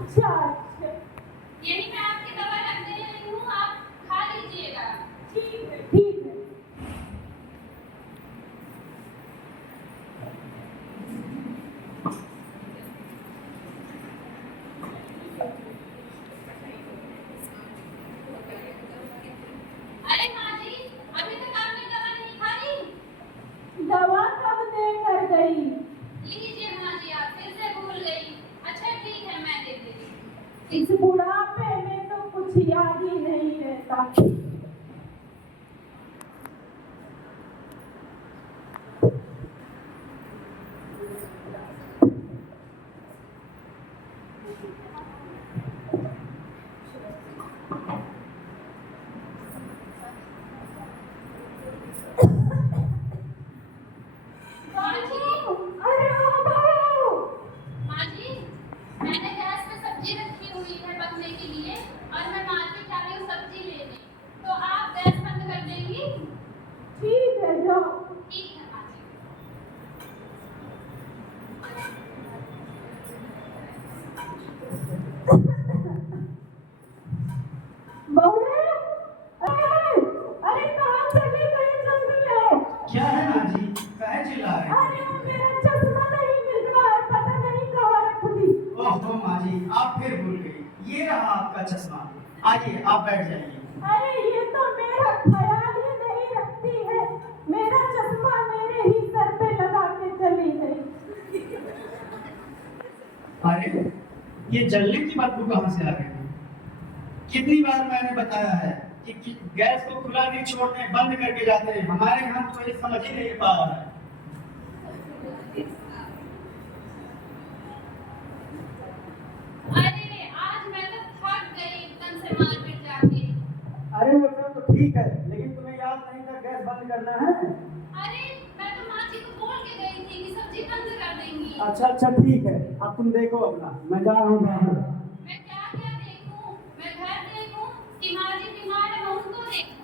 अच्छा अच्छा, यही मैं आपकी दवा रख दे रही हूँ, आप खा लीजिएगा। ठीक है ठीक है। अरे माँ जी, अभी तक आपने दवा नहीं खाई? दवा कब देकर गई? लीजिए माँ जी, आप फिर से भूल गई। अच्छा ठीक है, मैं दे देती हूँ। इस बुढ़ापे में तो कुछ याद ही नहीं रहता। माँ जी, अरे ओ बाबू, माँ जी, मैंने गैस पे सब्जी रखी हुई है पकने के लिए और मैं मार्केट जा रही हूँ सब्जी लेने। तो आप गैस बंद कर देंगी? ठीक है जाओ। ठीक है माँ जी। बहू, अरे अरे कहाँ चली गई जल्दी ले। क्या है माँ जी, काहे चिल्ला रहे हैं? अरे मेरा चश्मा नहीं मिल रहा है, पता नहीं कहाँ रख दी। ओहो माँ जी, आप फिर भूल गई। ये रहा आपका चश्मा। आइए आप बैठ जाइए। अरे ये तो मेरा ख्याल ही नहीं रखती है, मेरा चश्मा मेरे ही सर पे लगा के चली गई। अरे ये जलने की बदबू कहाँ से आ गई? कितनी बार मैंने बताया है कि गैस को खुला नहीं छोड़ते, बंद करके जाते हैं। हमारे यहाँ तो ये समझ ही नहीं पा रहा है। अरे आज मैं तो थक गई एकदम से मार्केट जाके। अरे वो सब तो ठीक है, लेकिन तुम्हें याद नहीं था गैस बंद करना है? अरे मैं तो माँ जी को बोल के गई थी कि सब्जी बंद कर देंगी। अच्छा ठीक है, अब तुम देखो अपना, मैं जा रहा हूँ बाहर। मैं क्या क्या देखूं? मैं घर देखूं कि माँ जी बीमार है मैं उनको देखूं?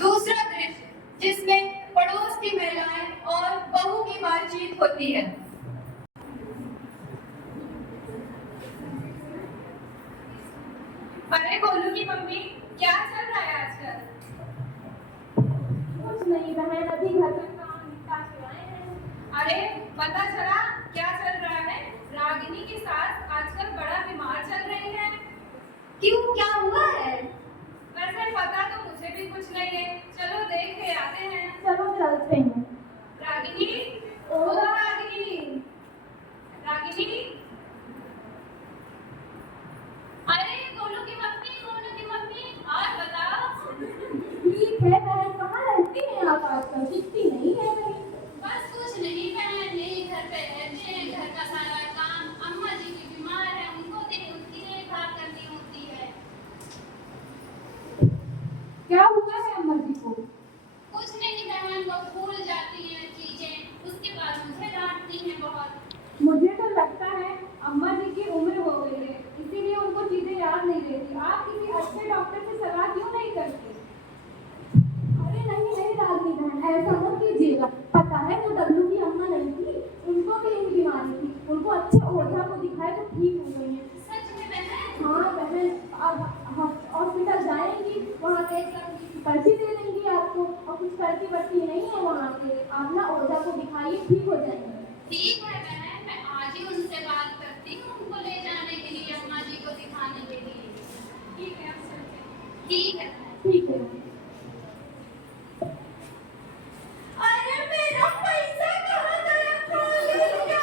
दूसरा दृश्य जिसमें पड़ोस की महिलाएं और बहू की बातचीत होती है। अरे गोलू की मम्मी, क्या चल रहा है आजकल? कुछ नहीं बहन, अभी घर का काम निपटा के आए हैं। अरे पता चला क्या चल रहा है? रागिनी की सास आजकल बड़ा बीमार चल रही है। क्यों, क्या हुआ है? वैसे पता तो मुझे भी कुछ नहीं है, चलो देख के आते हैं। चलो चलते हैं। रागिनी, ओ रागिनी, रागिनी। अरे गोलू की मम्मी और बताओ। ठीक है बहन, कहाँ रहती हैं आप आजकल, दिखती नहीं है कहीं। बस कुछ नहीं बहन, यही घर पे रहते हैं, घर का सारा काम। अम्मा जी की बीमार है, उनकी देखभाल करनी होती है। क्या हुआ है अम्मा जी को? कुछ नहीं बहन, वो भूल जाती हैं चीजें, उसके बाद मुझे डांटती हैं बहुत। मुझे तो लगता है अम्मा जी की उम्र हो गई है, इसीलिए उनको चीजें याद नहीं रहती। आप किसी अच्छे डॉक्टर से सलाह क्यों नहीं करते? अरे नहीं नहीं रागिनी बहन, ऐसा मत कीजिएगा। पता है वो डब्लू की अम्मा नहीं थी, उनको भी यही बीमारी थी, उनको अच्छे ओझा को दिखाए तो ठीक हो गई है। सच में बहन? हाँ बहन, अब हॉस्पिटल जाएंगी, वहाँ के पर्ची दे देंगी आपको, और कुछ पर्ची वर्ची नहीं है वहाँ के, आप ना ओझा को दिखाइए, ठीक हो जाएंगे। ठीक है बहन, मैं आज ही उनसे बात करती हूँ, उनको ले जाने के लिए, अम्मा जी को दिखाने के लिए। ठीक है, अब चलते हैं। ठीक है ठीक है। अरे मेरा पैसा कहाँ गया? खोलिएगा।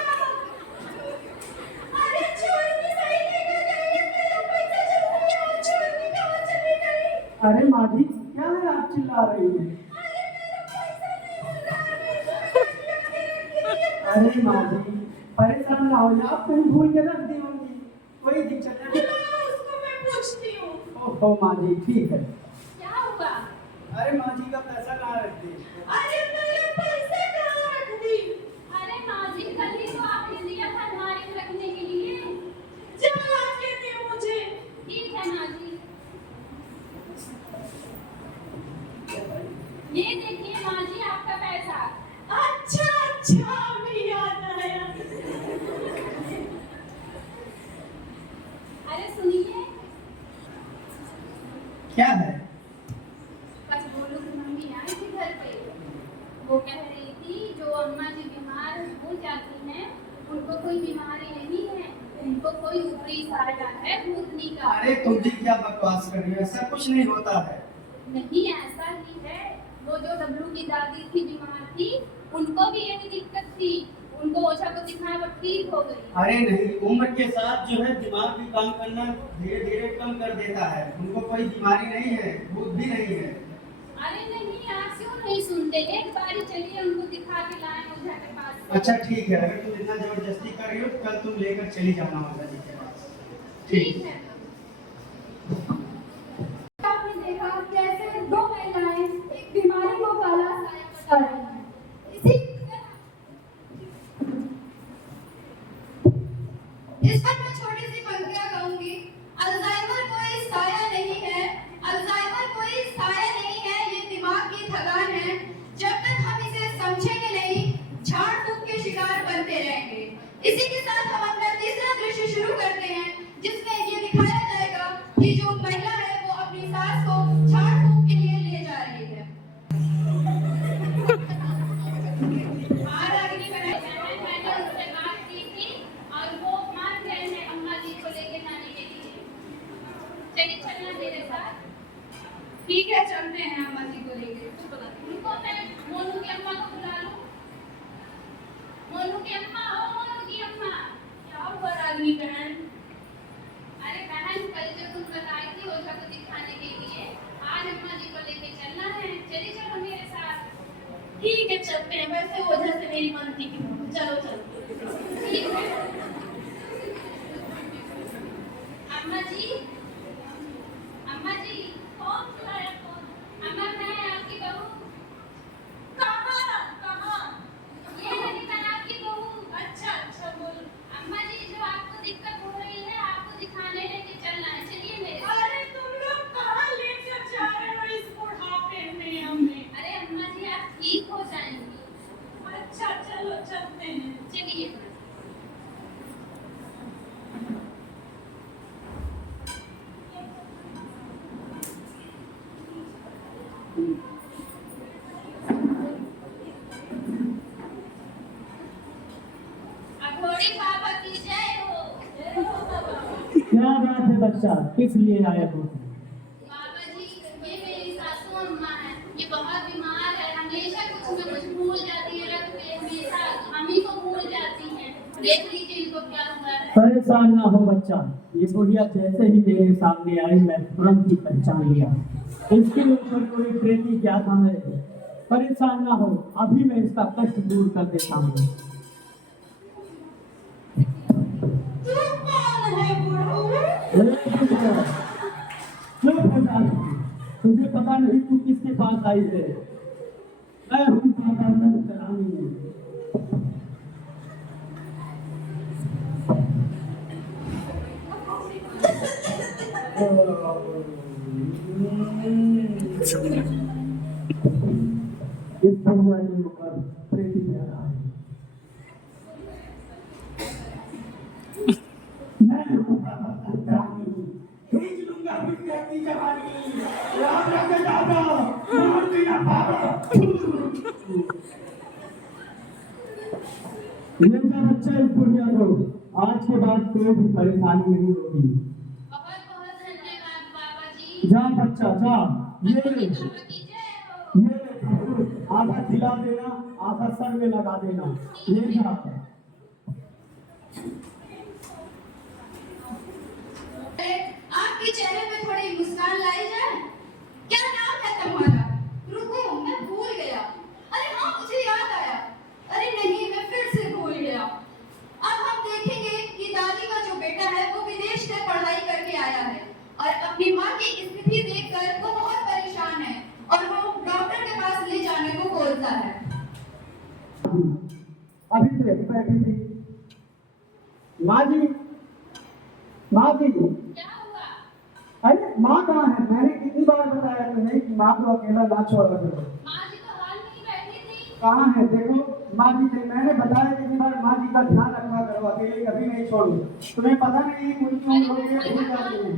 अरे छोड़नी सही लेकर गई है, मेरा पैसा जल्दी आओ, छोड़नी कहाँ चली गई? अरे माँ जी, क्या है आप चिल्ला रही हैं? अरे मेरा पैसा नहीं मिल रहा है, अरे माँ जी, परेशान ना हो, आप कहीं भूल के रख दी होंगी, कोई दिक्कत नहीं। उसको मैं पूछती हूँ। ओहो माँ जी, ठीक है। क्या हुआ? अरे माँ जी का पैसा कहाँ रख दी? अरे मेरे पैसे कहाँ रख दी? अरे माँ जी, कल ही तो आपने दिया था अलमारी में रखने के लिए। चलो आके दे मुझे। ठीक है माँ जी। ये देखिए माँ जी, आपका पैसा। अच्छा अच्छा नहीं याद आया। अरे सुनिए, क्या है? बस बोलू की मम्मी आई थी घर पे। वो कह रही थी जो अम्मा जी बीमार हो जाती हैं उनको कोई बीमारी नहीं है, उनको कोई ऊपरी साया है भूतनी का। अरे तुम भी क्या बकवास कर रही हो, ऐसा कुछ नहीं होता है। नहीं ऐसा ही है। वो जो डब्लू की दादी थी बीमार थी, उनको भी यही दिक्कत थी, उनको ओझा को दिखाया वो ठीक हो गई। अरे नहीं, उम्र के साथ जो है दिमाग भी काम करना धीरे धीरे कम कर देता है। उनको कोई बीमारी नहीं है, भूत भी नहीं है। अरे नहीं, आप क्यों नहीं सुनते? एक बारी चलिए उनको दिखा के लाएं ओझा के पास। अच्छा ठीक है, अगर तुम इतना जबरदस्ती कर रही हो तो कल तुम लेकर चली जाना माता जी के पास। ठीक है। आपने देखा कैसे दो महिलाएं एक बीमारी को काला साया बता रही हैं। इस पर मैं छोटी सी पंक्तियां कहूंगी। अल्जाइमर कोई साया नहीं है, अल्जाइमर कोई साया नहीं है, ये दिमाग की थकान है। जब तक हम इसे समझेंगे नहीं, झाड़ फूक के शिकार बनते रहेंगे। इसी के साथ हम अपना तीसरा दृश्य शुरू करते हैं, जिसमें ये दिखाया जाएगा कि जो महिला है वो अपनी सास को झाड़ फूक के लिए ले जा रही है। हाँ रागिनी बहन, मैंने उनसे बात की थी और वो मान गए हैं अम्मा जी को लेके जाने के लिए। चलिए चलना मेरे साथ। ठीक है, चलते हैं अम्मा जी को लेके। उनको मैं मोनू की अम्मा को बुला लूं। मोनू की अम्मा, ओ मोनू की अम्मा। क्या हुआ रागिनी बहन? अरे बहन, कल जो तुम बताई थी ओझा को दिखाने के लिए, आज अम्मा जी को लेके चलना है। चलिए चलो मेरे साथ। ठीक है, चलते हैं। वैसे वजह से मेरी मनती की चलो चलते। ठीक है। अम्मा जी, अम्मा जी। कौन बुलाया? कौन? अम्मा मैं आपकी बहू। कहाँ? ये ललिता आपकी बहू। अच्छा बोलो। अम्मा जी, जो आपको दिक्कत हो रही है आपको दिखाने लेके चलना है। चलिए मेरे साथ। अरे तुम लोग कहाँ लेकर जा रहे हो इस बुढ़ापे में हमें? अरे अम्मा जी, आप ठीक हो जाएंगी। अच्छा चलो चलते हैं। चलिए। अघोरी बाबा की जय हो। क्या बात है बच्चा, किस लिए आए हो? बाबा जी, ये मेरी सासू अम्मा है। ये बहुत बीमार है, हमेशा कुछ न कुछ भूल जाती है, रख के हमेशा हम ही को भूल जाती हैं। देख लीजिए इनको क्या हुआ है। परेशान ना हो बच्चा, ये बुढ़िया जैसे ही मेरे सामने आई मैं तुरंत ही पहचान लिया। इसके ऊपर कोई प्रेमी क्या था है। परेशान ना हो, अभी मैं इसका कष्ट दूर कर देता हूँ। तू कौन है बुढ़ऊ? क्यों पता नहीं? तुझे पता नहीं तू किसके पास आई है? मैं हूँ बाबा नंदरानी। इस भगवान के ऊपर प्रेम प्यारा है। मैं हूँ बाबा नंदरानी। खींच लूंगा बिटिया की जवानी। याद रखे दादा, मार दिया बाबा। ले जा बच्चा इस बुढ़िया को, आज के बाद कोई भी परेशानी नहीं होगी। बहुत बहुत धन्यवाद बाबा जी। जा बच्चा जा। ये अघोरी बाबा की जय हो। ये आधा खिला देना, आधा सर में लगा देना। ले जा। आपके चेहरे पे थोड़ी मुस्कान लाई जाए। क्या नाम है तुम्हारा? रुको, मैं भूल गया। अरे हाँ, मुझे याद आया। अरे नहीं, मैं फिर से भूल गया। अब हम देखेंगे कि दादी का जो बेटा है वो विदेश से पढ़ाई करके आया है और अपनी माँ की स्थिति देखकर वो बहुत परेशान है और वो डॉक्टर के पास ले जाने को बोलता है। अभी तो बैठी थी। माँ जी, माँ जी। क्या हुआ? अरे माँ कहाँ है? मैंने कितनी बार बताया तुम्हें कि माँ को अकेला ना छोड़ा करो। माँ जी तो हाल में ही बैठी थी। कहाँ है देखो। माँ जी थे, मैंने बताया कितनी बार माँ जी का ध्यान रखा करो, अकेले कभी नहीं छोड़ो। तुम्हें पता नहीं है उनकी उम्र हो गई है, भूल जाती है।